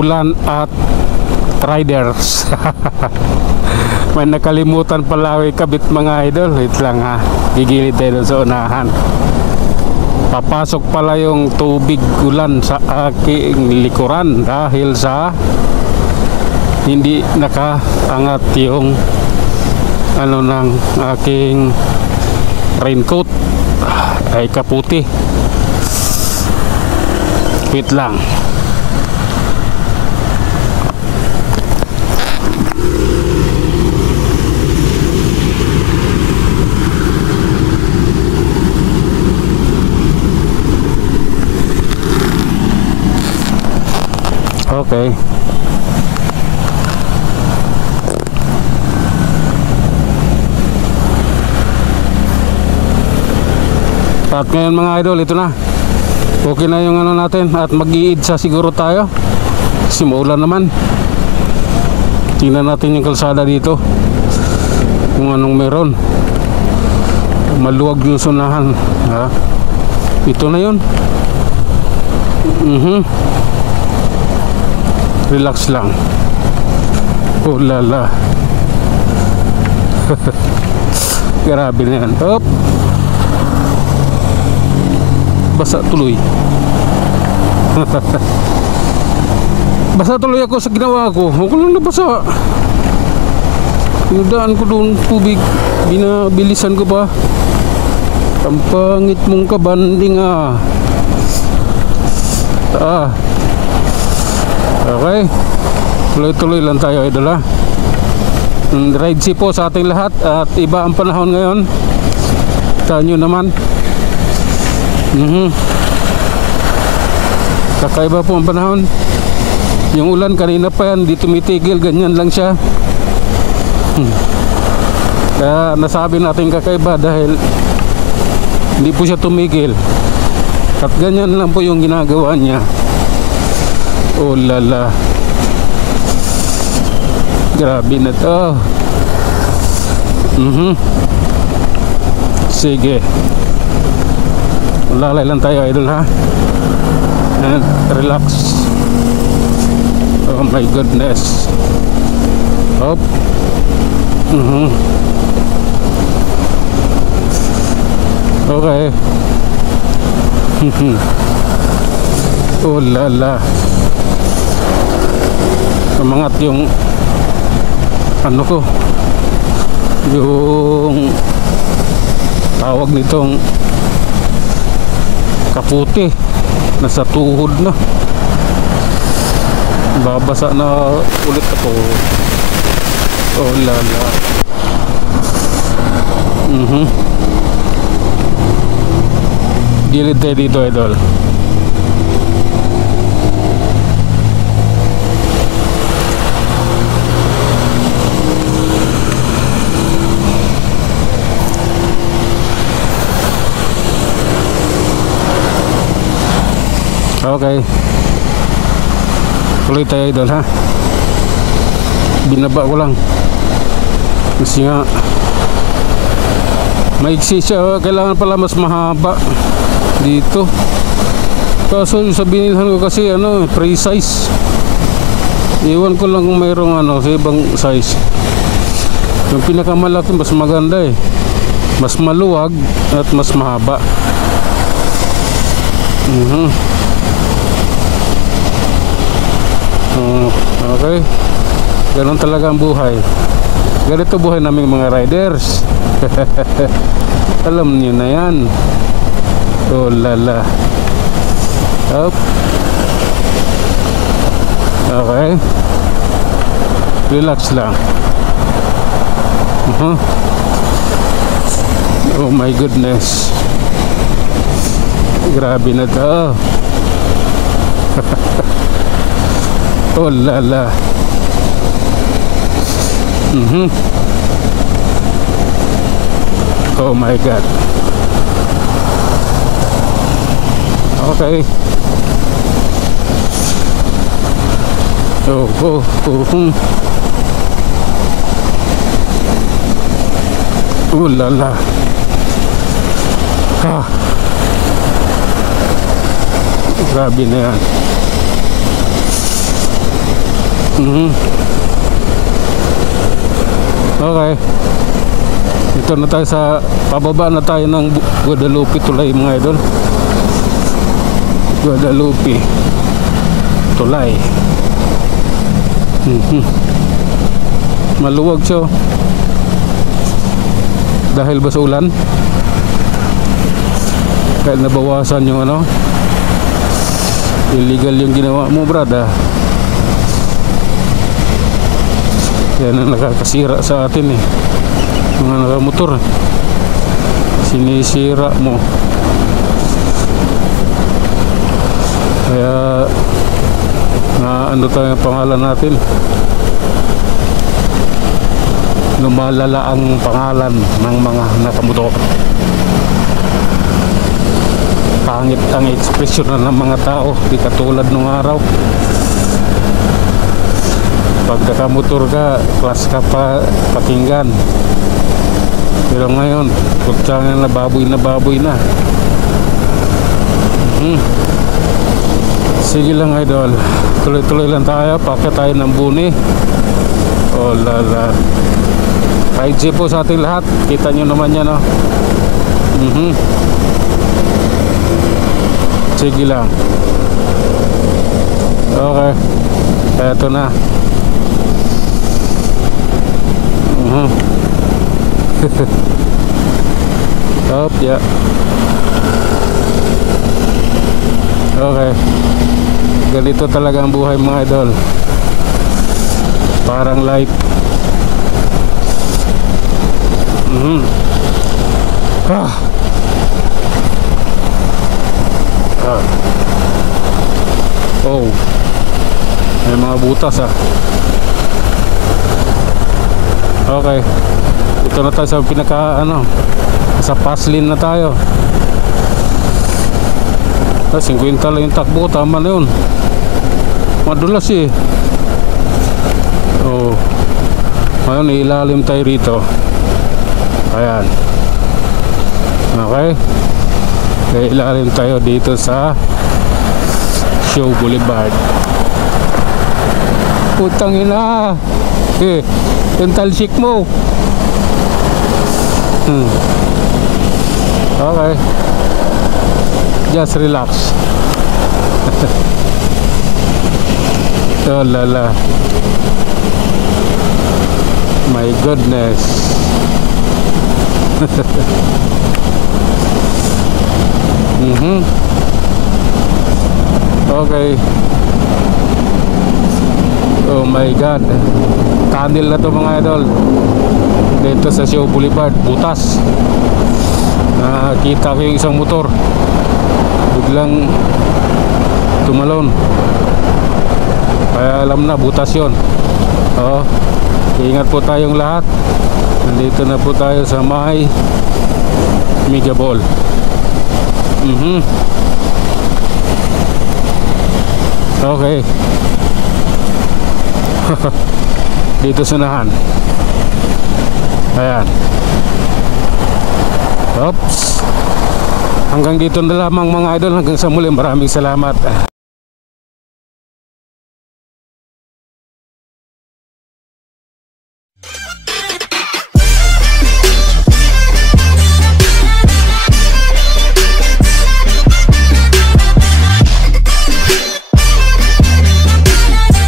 ulan at riders. May nakalimutan pala kabit mga idol. Wait lang ha, gigilid tayo sa unahan. Papasok pala yung tubig ulan sa aking likuran dahil sa hindi nakaangat yung ano ng aking raincoat ay kaputi. Wait lang. Okay. At ngayon mga idol, ito na. Okay na yung ano natin. At mag-iidsa siguro tayo kasi maulan naman. Tingnan natin yung kalsada dito, kung anong meron. Maluwag yung sunahan ha? Ito na yun. Relax lang. Oh lala. Grabe na yan. Hop. Basa tuloy. Basa tuloy ako sa ginawa ko. Huwag lang nabasa. Pinudaan ko doon tubig. Binabilisan ko pa. Ang pangit mong kabanding ah. Okay. Tuloy-tuloy lang tayo idol ha. Ride safe po sa ating lahat. At iba ang panahon ngayon. Kita nyo naman. Kakaiba po ang panahon. Yung ulan kanina pa yan, di tumitigil, ganyan lang siya. Kaya nasabi natin kakaiba dahil hindi po siya tumigil. At ganyan lang po yung ginagawa niya. Oh lala. Grabe na to. Sige. Lalay lang tayo idol ha. And relax. Oh my goodness. Hop. Okay. Oh lala. Umangat yung ano ko, yung tawag nitong kaputi. Nasa tuhod na. Babasa na ulit ako. Oh lala. Gilid tayo dito idol. Okay. Tuloy tayo idol ha. Binaba ko lang kasi nga maiksi siya. Kailangan pala mas mahaba dito. Kaso sa binilhan ko kasi ano, pre-size. Iwan ko lang kung mayroong ano sa ibang size. Yung pinakamalaki mas maganda eh. Mas maluwag at mas mahaba. Okay. Ganon talaga ang buhay. Ganito buhay naming mga riders. Alam niyo na yan. Oh lala. Up. Okay. Relax lang. Oh my goodness. Grabe na to. Oh lala. Oh my god. Okay. Oh. Oh lala. Grabe na yan. Mhm. Okay. Ito na tayo sa pababa na tayo ng Guadalupe Tulay mga idol. Guadalupe Tulay. Maluwag siya dahil ba sa ulan, kaya nabawasan yung ano, illegal yung ginawa mo brad. Yan ang nakakasira sa atin eh, mga nakamotor sinisira mo. Kaya ano tayo ang pangalan natin, lumalala ang pangalan ng mga nakamotor. Pangit ang ekspresyon ng mga tao, di katulad nung araw. Pag nakamotor ka, class ka pa pakinggan. Pero ngayon, kutsangan na baboy na. Sige lang idol, tuloy-tuloy lang tayo, pakyat tayo ng Buni. Oh lala, 5G po sa ating lahat, kita nyo naman yan oh. Sige lang. Okay, eto na. Up, yeah. Okay. Ganito talaga ang buhay mga idol. Parang life. Oh. May mga butas Okay. Ito na tayo sa pinaka sa pass lane na tayo. 50 lang yung takbo, tama na yun. Madulas eh. Oh. Ngayon ilalim tayo rito. Ayan. Okay. Kaya ilalim tayo dito sa Show Boulevard. Putang ina. Yung talsik mo. Okay. Just relax. Oh lala. My goodness. Okay. Oh my god. Tunnel na to mga idol. Dito sa Show Boulevard, butas. Nakita ko yung isang motor, biglang tumalon. Kaya alam na, butas yun. Ingat po tayong lahat. Nandito na po tayo sa may Megaball. Okay. Dito sa unahan. Ayan. Oops. Hanggang dito na lamang mga idol. Hanggang sa muli, maraming salamat.